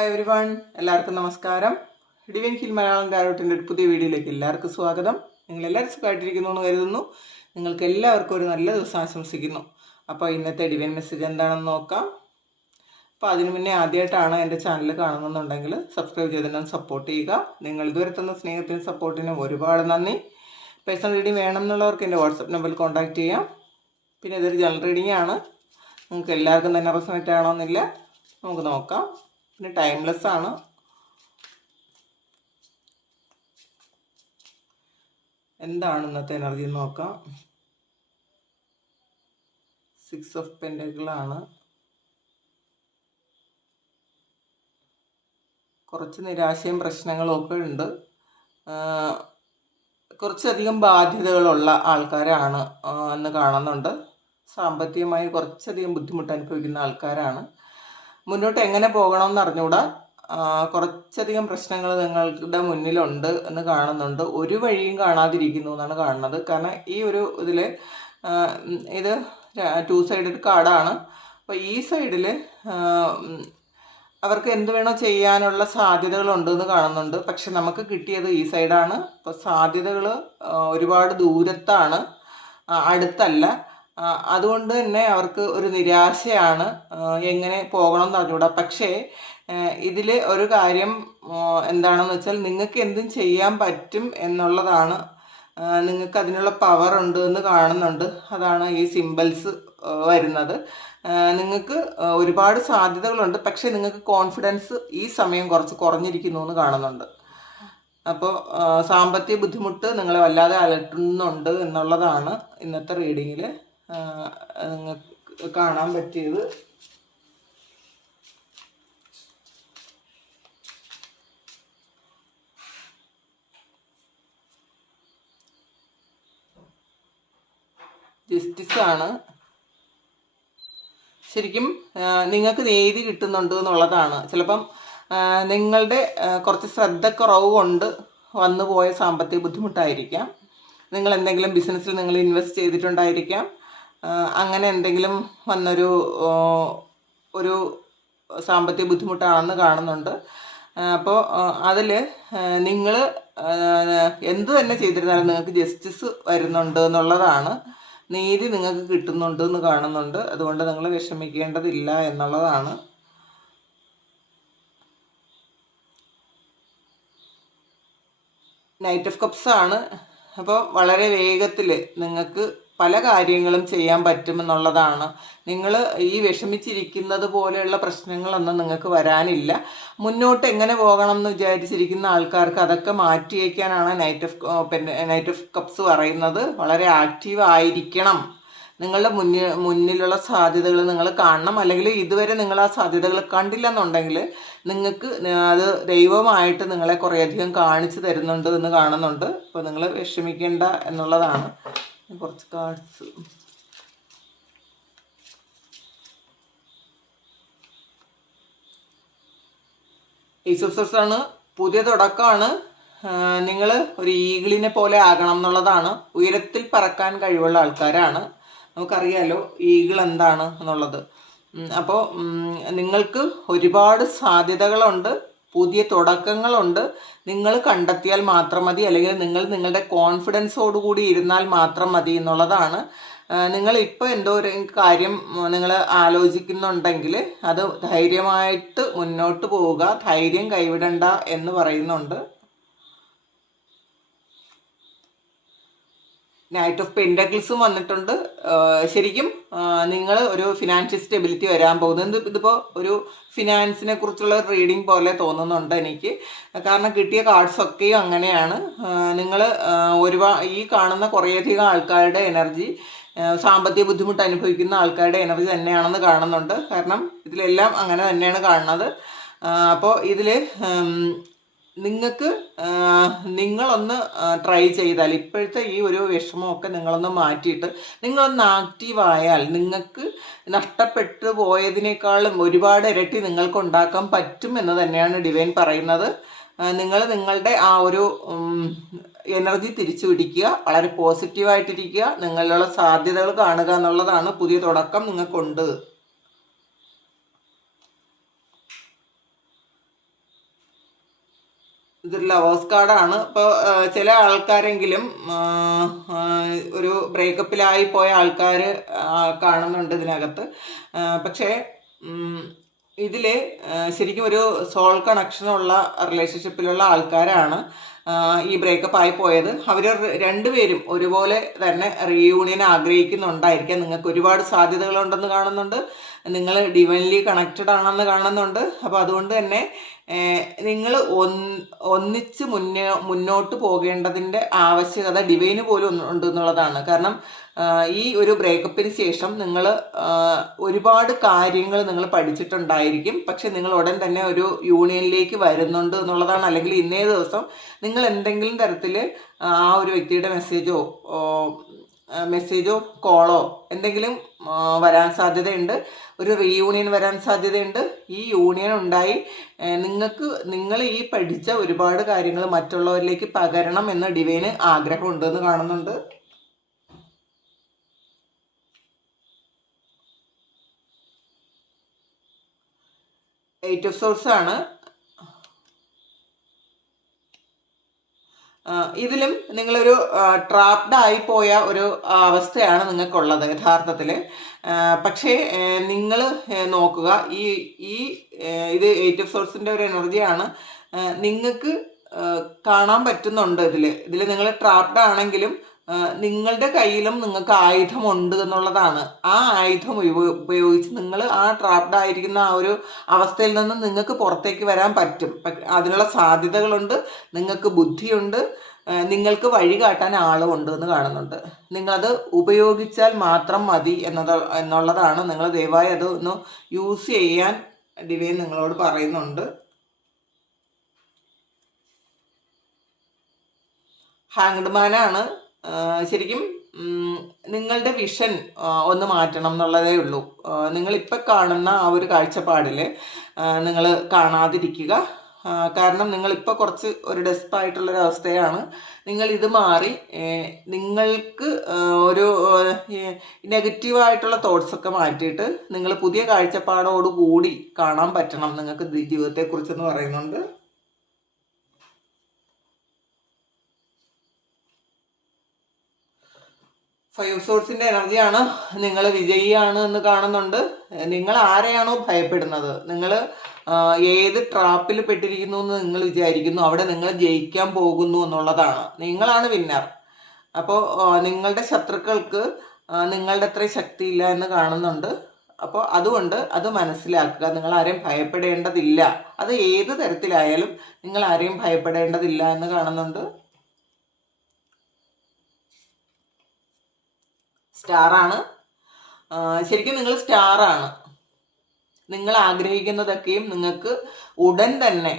Hi every one എല്ലാവർക്കും നമസ്കാരം. Divine hill Malayalam കാരോട്ടിന്റെ ഒരു പുതിയ വീഡിയോയിലേക്ക് എല്ലാവർക്കും സ്വാഗതം. നിങ്ങൾ എല്ലാവരും സുഖമായിട്ടിരിക്കുന്നു എന്ന് കരുതുന്നു. നിങ്ങൾക്ക് എല്ലാവർക്കും ഒരു നല്ല ദിവസം ആശംസിക്കുന്നു. അപ്പോൾ ഇന്നത്തെ ഡിവൈൻ മെസ്സേജ് എന്താണെന്ന് നോക്കാം. അപ്പോൾ അതിനു മുന്നേ ആദ്യമായിട്ടാണ് എന്റെ ചാനൽ കാണുന്നുണ്ടെങ്കിൽ സബ്സ്ക്രൈബ് ചെയ്തിട്ട് സപ്പോർട്ട് ചെയ്യുക. നിങ്ങൾ ഇതുവരെ തന്ന സ്നേഹത്തിനും സപ്പോർട്ടിനും ഒരുപാട് നന്ദി. പേഴ്സണൽ റീഡിംഗ് വേണം എന്നുള്ളവർക്ക് എന്റെ വാട്സപ്പ് നമ്പറിൽ കോൺടാക്ട് ചെയ്യാം. പിന്നെ ഇതൊരു ജനറൽ റീഡിംഗ് ആണ്. നിങ്ങൾക്ക് എല്ലാവർക്കും തന്നെ റെസണേറ്റ് ആണോന്നില്ല നമുക്ക് നോക്കാം. പിന്നെ ടൈംലെസ് ആണ്. എന്താണ് ഇന്നത്തെ എനർജി എന്ന് നോക്കാം. സിക്സ് ഓഫ് പെൻഡകളാണ് കുറച്ച് നിരാശയും പ്രശ്നങ്ങളും ഒക്കെ ഉണ്ട്. കുറച്ചധികം ബാധ്യതകളുള്ള ആൾക്കാരാണ് എന്ന് കാണുന്നുണ്ട്. സാമ്പത്തികമായി കുറച്ചധികം ബുദ്ധിമുട്ട് അനുഭവിക്കുന്ന ആൾക്കാരാണ്. മുന്നോട്ട് എങ്ങനെ പോകണമെന്ന് അറിഞ്ഞുകൂടാ കുറച്ചധികം പ്രശ്നങ്ങൾ നിങ്ങളുടെ മുന്നിലുണ്ട് എന്ന് കാണുന്നുണ്ട്. ഒരു വഴിയും കാണാതിരിക്കുന്നു എന്നാണ് കാണുന്നത്. കാരണം ഈ ഒരു ഇതിൽ ഇത് ടു സൈഡഡ് കാർഡാണ് അപ്പോൾ ഈ സൈഡിൽ അവർക്ക് എന്ത് വേണോ ചെയ്യാനുള്ള സാധ്യതകളുണ്ടെന്ന് കാണുന്നുണ്ട്. പക്ഷെ നമുക്ക് കിട്ടിയത് ഈ സൈഡാണ് അപ്പോൾ സാധ്യതകൾ ഒരുപാട് ദൂരത്താണ്. അടുത്തല്ല. അതുകൊണ്ട് തന്നെ അവർക്ക് ഒരു നിരാശയാണ് എങ്ങനെ പോകണം എന്ന് അറിഞ്ഞുകൂടാ. പക്ഷേ ഇതിൽ ഒരു കാര്യം എന്താണെന്ന് വെച്ചാൽ നിങ്ങൾക്ക് എന്തും ചെയ്യാൻ പറ്റും എന്നുള്ളതാണ് നിങ്ങൾക്ക് അതിനുള്ള പവർ ഉണ്ട് എന്ന് കാണുന്നുണ്ട്. അതാണ് ഈ സിമ്പിൾസ് വരുന്നത്. നിങ്ങൾക്ക് ഒരുപാട് സാധ്യതകളുണ്ട് പക്ഷേ നിങ്ങൾക്ക് കോൺഫിഡൻസ് ഈ സമയം കുറച്ച് കുറഞ്ഞിരിക്കുന്നു എന്ന് കാണുന്നുണ്ട്. അപ്പോൾ സാമ്പത്തിക ബുദ്ധിമുട്ട് നിങ്ങളെ വല്ലാതെ അലട്ടുന്നുണ്ട് എന്നുള്ളതാണ് ഇന്നത്തെ റീഡിങ്ങിൽ നിങ്ങൾക്ക് കാണാൻ പറ്റിയത്. ആണ്. ശരിക്കും നിങ്ങൾക്ക് നീതി കിട്ടുന്നുണ്ട് എന്നുള്ളതാണ്. ചിലപ്പം നിങ്ങളുടെ കുറച്ച് ശ്രദ്ധക്കുറവ് കൊണ്ട് വന്നുപോയ സാമ്പത്തിക ബുദ്ധിമുട്ടായിരിക്കാം. നിങ്ങൾ എന്തെങ്കിലും ബിസിനസ്സിൽ നിങ്ങൾ ഇൻവെസ്റ്റ് ചെയ്തിട്ടുണ്ടായിരിക്കാം. അങ്ങനെ എന്തെങ്കിലും വന്നൊരു ഒരു സാമ്പത്തിക ബുദ്ധിമുട്ടാണെന്ന് കാണുന്നുണ്ട്. അപ്പോൾ അതിൽ നിങ്ങൾ എന്ത് തന്നെ ചെയ്തിരുന്നാലും നിങ്ങൾക്ക് ജസ്റ്റിസ് വരുന്നുണ്ട് എന്നുള്ളതാണ്. നീതി നിങ്ങൾക്ക് കിട്ടുന്നുണ്ട് എന്ന് കാണുന്നുണ്ട്. അതുകൊണ്ട് നിങ്ങൾ വിഷമിക്കേണ്ടതില്ല എന്നുള്ളതാണ്. നൈറ്റ് ഓഫ് കപ്സ് ആണ്. അപ്പോൾ വളരെ വേഗത്തിൽ നിങ്ങൾക്ക് പല കാര്യങ്ങളും ചെയ്യാൻ പറ്റുമെന്നുള്ളതാണ്. നിങ്ങൾ ഈ വിഷമിച്ചിരിക്കുന്നത് പോലെയുള്ള പ്രശ്നങ്ങളൊന്നും നിങ്ങൾക്ക് വരാനില്ല. മുന്നോട്ട് എങ്ങനെ പോകണം എന്ന് വിചാരിച്ചിരിക്കുന്ന ആൾക്കാർക്ക് അതൊക്കെ മാറ്റിയേക്കാനാണ് നൈറ്റ് ഓഫ് പിന്നെ നൈറ്റ് ഓഫ് കപ്സ് പറയുന്നത്. വളരെ ആക്റ്റീവ് ആയിരിക്കണം. നിങ്ങളുടെ മുന്നിൽ മുന്നിലുള്ള സാധ്യതകൾ നിങ്ങൾ കാണണം. അല്ലെങ്കിൽ ഇതുവരെ നിങ്ങൾ ആ സാധ്യതകൾ കണ്ടില്ലെന്നുണ്ടെങ്കിൽ നിങ്ങൾക്ക് അത് ദൈവമായിട്ട് നിങ്ങളെ കുറേയധികം കാണിച്ചു തരുന്നുണ്ട് എന്ന് കാണുന്നുണ്ട്. അപ്പോൾ നിങ്ങൾ വിഷമിക്കേണ്ട എന്നുള്ളതാണ്. കുറച്ച് കാർഡ്സ്. ഈസോസസ് പുതിയ തുടക്കമാണ്. നിങ്ങൾ ഒരു ഈഗിളിനെ പോലെ ആകണം എന്നുള്ളതാണ്. ഉയരത്തിൽ പറക്കാൻ കഴിവുള്ള ആൾക്കാരാണ്. നമുക്കറിയാലോ ഈഗിൾ എന്താണ് എന്നുള്ളത്. അപ്പോൾ നിങ്ങൾക്ക് ഒരുപാട് സാധ്യതകളുണ്ട്. പുതിയ തുടക്കങ്ങളുണ്ട്. നിങ്ങൾ കണ്ടെത്തിയാൽ മാത്രം മതി. അല്ലെങ്കിൽ നിങ്ങൾ നിങ്ങളുടെ കോൺഫിഡൻസോടുകൂടി ഇരുന്നാൽ മാത്രം മതി എന്നുള്ളതാണ്. നിങ്ങൾ ഇപ്പോൾ എന്തോ ഒരു കാര്യം നിങ്ങൾ ആലോചിക്കുന്നുണ്ടെങ്കിൽ അത് ധൈര്യമായിട്ട് മുന്നോട്ട് പോവുക. ധൈര്യം കൈവിടണ്ട എന്ന് പറയുന്നുണ്ട്. നൈറ്റ് ഓഫ് പെൻഡക്കിൾസും വന്നിട്ടുണ്ട്. ശരിക്കും നിങ്ങൾ ഒരു ഫിനാൻഷ്യൽ സ്റ്റെബിലിറ്റി വരാൻ പോകുന്നത് ഇത് ഇതിപ്പോൾ ഒരു ഫിനാൻസിനെ കുറിച്ചുള്ള റീഡിംഗ് പോലെ തോന്നുന്നുണ്ട് എനിക്ക്. കാരണം കിട്ടിയ കാർഡ്സൊക്കെയും അങ്ങനെയാണ്. നിങ്ങൾ ഒരുപാട് ഈ കാണുന്ന കുറേയധികം ആൾക്കാരുടെ എനർജി സാമ്പത്തിക ബുദ്ധിമുട്ട് അനുഭവിക്കുന്ന ആൾക്കാരുടെ എനർജി തന്നെയാണെന്ന് കാണുന്നുണ്ട്. കാരണം ഇതിലെല്ലാം അങ്ങനെ തന്നെയാണ് കാണുന്നത്. അപ്പോൾ ഇതിൽ നിങ്ങൾക്ക് നിങ്ങളൊന്ന് ട്രൈ ചെയ്താൽ ഇപ്പോഴത്തെ ഈ ഒരു വിഷമമൊക്കെ നിങ്ങളൊന്ന് മാറ്റിയിട്ട് നിങ്ങളൊന്ന് ആക്റ്റീവായാൽ നിങ്ങൾക്ക് നഷ്ടപ്പെട്ടു പോയതിനേക്കാളും ഒരുപാട് ഇരട്ടി നിങ്ങൾക്ക് ഉണ്ടാക്കാൻ പറ്റും എന്ന് തന്നെയാണ് ഡിവൈൻ പറയുന്നത്. നിങ്ങൾ നിങ്ങളുടെ ആ ഒരു എനർജി തിരിച്ചു പിടിക്കുക വളരെ പോസിറ്റീവായിട്ടിരിക്കുക നിങ്ങളിലുള്ള സാധ്യതകൾ കാണുക എന്നുള്ളതാണ് പുതിയ തുടക്കം നിങ്ങൾക്കുണ്ട്. ഇതൊരു ലവേഴ്സ് കാർഡാണ് ഇപ്പോൾ ചില ആൾക്കാരെങ്കിലും ഒരു ബ്രേക്കപ്പിലായി പോയ ആൾക്കാർ കാണുന്നുണ്ട് ഇതിനകത്ത്. പക്ഷേ ഇതിൽ ശരിക്കും ഒരു സോൾ കണക്ഷനുള്ള റിലേഷൻഷിപ്പിലുള്ള ആൾക്കാരാണ് ഈ ബ്രേക്കപ്പ് ആയി പോയത് അവർ രണ്ടുപേരും ഒരുപോലെ തന്നെ റീയൂണിയൻ ആഗ്രഹിക്കുന്നുണ്ടായിരിക്കാം. നിങ്ങൾക്ക് ഒരുപാട് സാധ്യതകളുണ്ടെന്ന് കാണുന്നുണ്ട്. നിങ്ങൾ ഡിവൈൻലി കണക്റ്റഡ് ആണെന്ന് കാണുന്നുണ്ട്. അപ്പോൾ അതുകൊണ്ട് തന്നെ നിങ്ങൾ ഒന്നിച്ച് മുന്നേ മുന്നോട്ട് പോകേണ്ടതിന്റെ ആവശ്യകത ഡിവൈന് പോലും ഉണ്ട് എന്നുള്ളതാണ് കാരണം ഈ ഒരു ബ്രേക്കപ്പിന് ശേഷം നിങ്ങൾ ഒരുപാട് കാര്യങ്ങൾ നിങ്ങൾ പഠിച്ചിട്ടുണ്ടായിരിക്കും. പക്ഷെ നിങ്ങൾ ഉടൻ തന്നെ ഒരു യൂണിയനിലേക്ക് വരുന്നുണ്ട് എന്നുള്ളതാണ്. അല്ലെങ്കിൽ ഇന്നേ ദിവസം നിങ്ങൾ എന്തെങ്കിലും തരത്തിൽ ആ ഒരു വ്യക്തിയുടെ മെസ്സേജോ മെസ്സേജോ കോളോ എന്തെങ്കിലും വരാൻ സാധ്യതയുണ്ട്. ഒരു റീയൂണിയൻ വരാൻ സാധ്യതയുണ്ട്. ഈ യൂണിയൻ ഉണ്ടായി നിങ്ങൾക്ക് നിങ്ങൾ ഈ പഠിച്ച ഒരുപാട് കാര്യങ്ങൾ മറ്റുള്ളവരിലേക്ക് പകരണം എന്ന ഡിവൈന് ആഗ്രഹമുണ്ടെന്ന് കാണുന്നുണ്ട്. എയ്റ്റ് ഓഫ് സോഴ്സ് ആണ്. ഇതിലും നിങ്ങളൊരു ട്രാപ്ഡ് ആയിപ്പോയ പോയ ഒരു അവസ്ഥയാണ് നിങ്ങൾക്കുള്ളത് യഥാർത്ഥത്തിൽ പക്ഷേ നിങ്ങൾ നോക്കുക ഈ ഈ ഇത് എയ്റ്റ് ഓഫ് സോഴ്സിന്റെ ഒരു എനർജിയാണ് നിങ്ങൾക്ക് കാണാൻ പറ്റുന്നുണ്ട് ഇതിൽ ഇതിൽ നിങ്ങൾ ട്രാപ്ഡ് ആണെങ്കിലും നിങ്ങളുടെ കയ്യിലും നിങ്ങൾക്ക് ആയുധമുണ്ട് എന്നുള്ളതാണ്. ആ ആയുധം ഉപയോഗിച്ച് നിങ്ങൾ ആ ട്രാപ്ഡ് ആയിരിക്കുന്ന ആ ഒരു അവസ്ഥയിൽ നിന്ന് നിങ്ങൾക്ക് പുറത്തേക്ക് വരാൻ പറ്റും. അതിനുള്ള സാധ്യതകളുണ്ട് നിങ്ങൾക്ക് ബുദ്ധിയുണ്ട് നിങ്ങൾക്ക് വഴി കാട്ടാൻ ആളുമുണ്ട് എന്ന് കാണുന്നുണ്ട്. നിങ്ങളത് ഉപയോഗിച്ചാൽ മാത്രം മതി എന്നത് എന്നുള്ളതാണ് നിങ്ങൾ ദയവായി അത് ഒന്ന് യൂസ് ചെയ്യാൻ ഡിവൈൻ നിങ്ങളോട് പറയുന്നുണ്ട്. ഹാങ്ഡ് മാനാണ് ആ, ശരിക്കും നിങ്ങളുടെ വിഷൻ ഒന്ന് മാറ്റണം എന്നുള്ളതേ ഉള്ളൂ. നിങ്ങളിപ്പോൾ കാണുന്ന ആ ഒരു കാഴ്ചപ്പാടിൽ നിങ്ങൾ കാണാതിരിക്കുക. കാരണം നിങ്ങളിപ്പോൾ കുറച്ച് ഒരു ഡെസ്പായിട്ടുള്ളൊരു അവസ്ഥയാണ്. നിങ്ങൾ ഇത് മാറി നിങ്ങൾക്ക് ഒരു നെഗറ്റീവായിട്ടുള്ള തോട്ട്സൊക്കെ മാറ്റിയിട്ട് നിങ്ങൾ പുതിയ കാഴ്ചപ്പാടോടുകൂടി കാണാൻ പറ്റണം. നിങ്ങൾക്ക് ജീവിതത്തെക്കുറിച്ചെന്ന് പറയുന്നുണ്ട്. ഫൈവ് സോഴ്സിന്റെ എനർജിയാണ്. നിങ്ങൾ വിജയിയാണ് എന്ന് കാണുന്നുണ്ട്. നിങ്ങൾ ആരെയാണോ ഭയപ്പെടുന്നത്? നിങ്ങൾ ഏത് ട്രാപ്പിൽ പെട്ടിരിക്കുന്നു എന്ന് നിങ്ങൾ വിചാരിക്കുന്നു? അവിടെ നിങ്ങൾ ജയിക്കാൻ പോകുന്നു എന്നുള്ളതാണ്. നിങ്ങളാണ് വിന്നർ അപ്പോൾ നിങ്ങളുടെ ശത്രുക്കൾക്ക് നിങ്ങളുടെ അത്ര ശക്തിയില്ല എന്ന് കാണുന്നുണ്ട്. അപ്പോൾ അതുകൊണ്ട് അത് മനസ്സിലാക്കുക. നിങ്ങൾ ആരെയും ഭയപ്പെടേണ്ടതില്ല. അത് ഏത് തരത്തിലായാലും നിങ്ങൾ ആരെയും ഭയപ്പെടേണ്ടതില്ല എന്ന് കാണുന്നുണ്ട്. സ്റ്റാറാണ്. ശരിക്കും നിങ്ങൾ സ്റ്റാറാണ്. നിങ്ങൾ ആഗ്രഹിക്കുന്നതൊക്കെയും നിങ്ങൾക്ക് ഉടൻ തന്നെ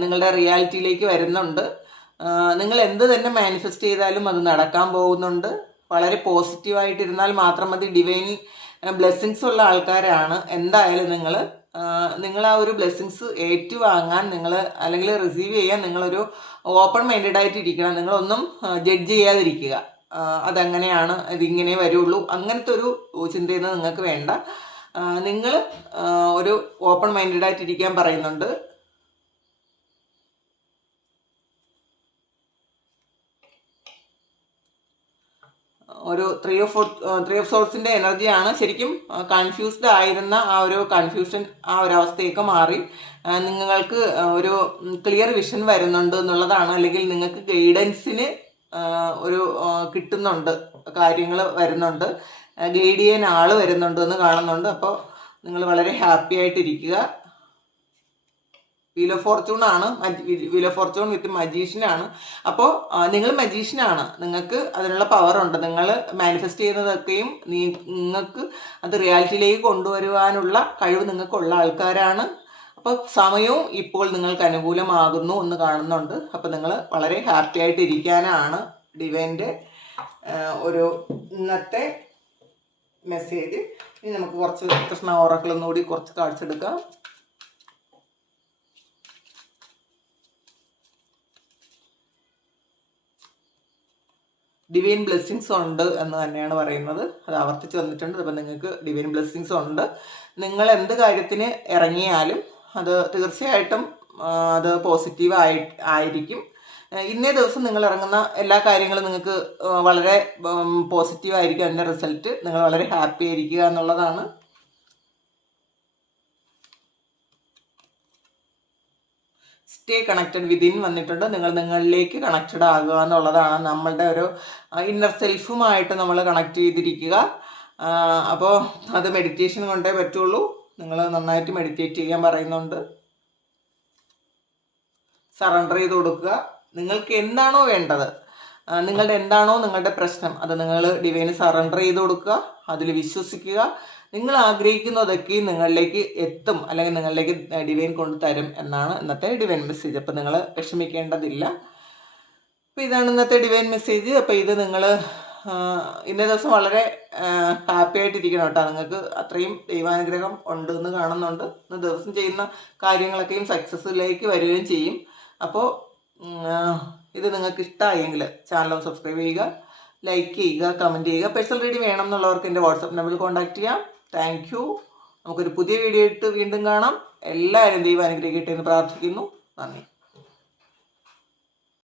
നിങ്ങളുടെ റിയാലിറ്റിയിലേക്ക് വരുന്നുണ്ട്. നിങ്ങൾ എന്ത് തന്നെ മാനിഫെസ്റ്റ് ചെയ്താലും അത് നടക്കാൻ പോകുന്നുണ്ട്. വളരെ പോസിറ്റീവായിട്ടിരുന്നാൽ മാത്രം മതി. ഡിവൈൻ ബ്ലെസ്സിങ്സ് ഉള്ള ആൾക്കാരാണ്. എന്തായാലും നിങ്ങൾ നിങ്ങൾ ആ ഒരു ബ്ലെസ്സിങ്സ് ഏറ്റുവാങ്ങാൻ നിങ്ങൾ അല്ലെങ്കിൽ റിസീവ് ചെയ്യാൻ നിങ്ങളൊരു ഓപ്പൺ മൈൻഡഡ് ആയിട്ട് ഇരിക്കണം നിങ്ങളൊന്നും ജഡ്ജ് ചെയ്യാതിരിക്കുക. അതങ്ങനെയാണ് ഇതിങ്ങനെ വരുള്ളൂ. അങ്ങനത്തെ ഒരു ചിന്തയൊന്നും നിങ്ങൾക്ക് വേണ്ട. നിങ്ങൾ ഒരു ഓപ്പൺ മൈൻഡഡ് ആയിട്ട് ഇരിക്കാൻ പറയുന്നുണ്ട്. ഒരു ത്രീ ഓഫ് ത്രീ ഓഫ് സോഴ്സിന്റെ എനർജിയാണ് ശരിക്കും കൺഫ്യൂസ്ഡ് ആയിരുന്ന ആ ഒരു കൺഫ്യൂഷൻ ആ ഒരു അവസ്ഥയൊക്കെ മാറി. നിങ്ങൾക്ക് ഒരു ക്ലിയർ വിഷൻ വരുന്നുണ്ട് എന്നുള്ളതാണ്. അല്ലെങ്കിൽ നിങ്ങൾക്ക് ഗൈഡൻസിന് ഒരു കിട്ടുന്നുണ്ട്. കാര്യങ്ങൾ വരുന്നുണ്ട്. ഗൈഡ് ചെയ്യാൻ ആൾ വരുന്നുണ്ട് എന്ന് കാണുന്നുണ്ട്. അപ്പോൾ നിങ്ങൾ വളരെ ഹാപ്പി ആയിട്ടിരിക്കുക. വീൽ ഫോർച്യൂൺ ആണ്. വീൽ ഫോർച്യൂൺ വിത്ത് മജീഷ്യനാണ് അപ്പോൾ നിങ്ങൾ മജീഷ്യനാണ് നിങ്ങൾക്ക് അതിനുള്ള പവർ ഉണ്ട്. നിങ്ങൾ മാനിഫെസ്റ്റ് ചെയ്യുന്നതൊക്കെയും നിങ്ങൾക്ക് അത് റിയാലിറ്റിയിലേക്ക് കൊണ്ടുവരുവാനുള്ള കഴിവ് നിങ്ങൾക്കുള്ള ആൾക്കാരാണ്. അപ്പോൾ സമയവും ഇപ്പോൾ നിങ്ങൾക്ക് അനുകൂലമാകുന്നു എന്ന് കാണുന്നുണ്ട്. അപ്പോൾ നിങ്ങൾ വളരെ ഹാപ്പി ആയിട്ട് ഇരിക്കാനാണ് ഡിവൈന്റെ ഒരു ഇന്നത്തെ മെസ്സേജ് ഇനി നമുക്ക് കുറച്ച് കൃഷ്ണ ഓറക്കിൾ ഒന്നുകൂടി കുറച്ച് കാഴ്ചെടുക്കാം ഡിവൈൻ ബ്ലെസ്സിങ്സ് ഉണ്ട് എന്ന് തന്നെയാണ് പറയുന്നത്. അത് ആവർത്തിച്ച് വന്നിട്ടുണ്ട്. അപ്പം നിങ്ങൾക്ക് ഡിവൈൻ ബ്ലെസ്സിങ്സ് ഉണ്ട്. നിങ്ങൾ എന്ത് കാര്യത്തിന് ഇറങ്ങിയാലും അത് തീർച്ചയായിട്ടും അത് പോസിറ്റീവ് ആയി ആയിരിക്കും. ഇന്നേ ദിവസം നിങ്ങൾ ഇറങ്ങുന്ന എല്ലാ കാര്യങ്ങളും നിങ്ങൾക്ക് വളരെ പോസിറ്റീവ് ആയിരിക്കും അതിന്റെ റിസൾട്ട് നിങ്ങൾ വളരെ ഹാപ്പി ആയിരിക്കുക എന്നുള്ളതാണ്. സ്റ്റേ കണക്റ്റഡ് വിതിൻ വന്നിട്ടുണ്ട്. നിങ്ങൾ നിങ്ങളിലേക്ക് കണക്റ്റഡ് ആകുക എന്നുള്ളതാണ് നമ്മളുടെ ഒരു ഇന്നർ സെൽഫുമായിട്ട് നമ്മൾ കണക്ട് ചെയ്തിരിക്കുക. അപ്പോൾ അത് മെഡിറ്റേഷൻ കൊണ്ടേ പറ്റുള്ളൂ. നിങ്ങൾ നന്നായിട്ട് മെഡിറ്റേറ്റ് ചെയ്യാൻ പറയുന്നുണ്ട്. സറണ്ടർ ചെയ്ത് കൊടുക്കുക. നിങ്ങൾക്ക് എന്താണോ വേണ്ടത്. നിങ്ങളുടെ എന്താണോ നിങ്ങളുടെ പ്രശ്നം അത് നിങ്ങൾ ഡിവൈന് സറണ്ടർ ചെയ്ത് കൊടുക്കുക അതിൽ വിശ്വസിക്കുക. നിങ്ങൾ ആഗ്രഹിക്കുന്നതൊക്കെ നിങ്ങളിലേക്ക് എത്തും അല്ലെങ്കിൽ നിങ്ങളിലേക്ക് ഡിവൈൻ കൊണ്ടു തരും എന്നാണ് ഇന്നത്തെ ഡിവൈൻ മെസ്സേജ് അപ്പോൾ നിങ്ങൾ വിഷമിക്കേണ്ടതില്ല. അപ്പോൾ ഇതാണ് ഇന്നത്തെ ഡിവൈൻ മെസ്സേജ് അപ്പോൾ ഇത് നിങ്ങൾ ഇന്നേ ദിവസം വളരെ ഹാപ്പി ആയിട്ടിരിക്കണം കേട്ടോ. നിങ്ങൾക്ക് അത്രയും ദൈവാനുഗ്രഹം ഉണ്ട് എന്ന് കാണുന്നുണ്ട്. ഇന്ന് ദിവസം ചെയ്യുന്ന കാര്യങ്ങളൊക്കെയും സക്സസ്സിലേക്ക് വരികയും ചെയ്യും. അപ്പോൾ ഇത് നിങ്ങൾക്ക് ഇഷ്ടമായെങ്കിൽ ചാനൽ സബ്സ്ക്രൈബ് ചെയ്യുക ലൈക്ക് ചെയ്യുക കമന്റ് ചെയ്യുക. പേഴ്സണൽ റീഡി വേണം എന്നുള്ളവർക്ക് എന്റെ വാട്സപ്പ് നമ്പറിൽ കോൺടാക്ട് ചെയ്യാം. താങ്ക് യു നമുക്കൊരു പുതിയ വീഡിയോ ഇട്ട് വീണ്ടും കാണാം. എല്ലാവരും ദൈവം അനുഗ്രഹിക്കട്ടെ എന്ന് പ്രാർത്ഥിക്കുന്നു. നന്ദി.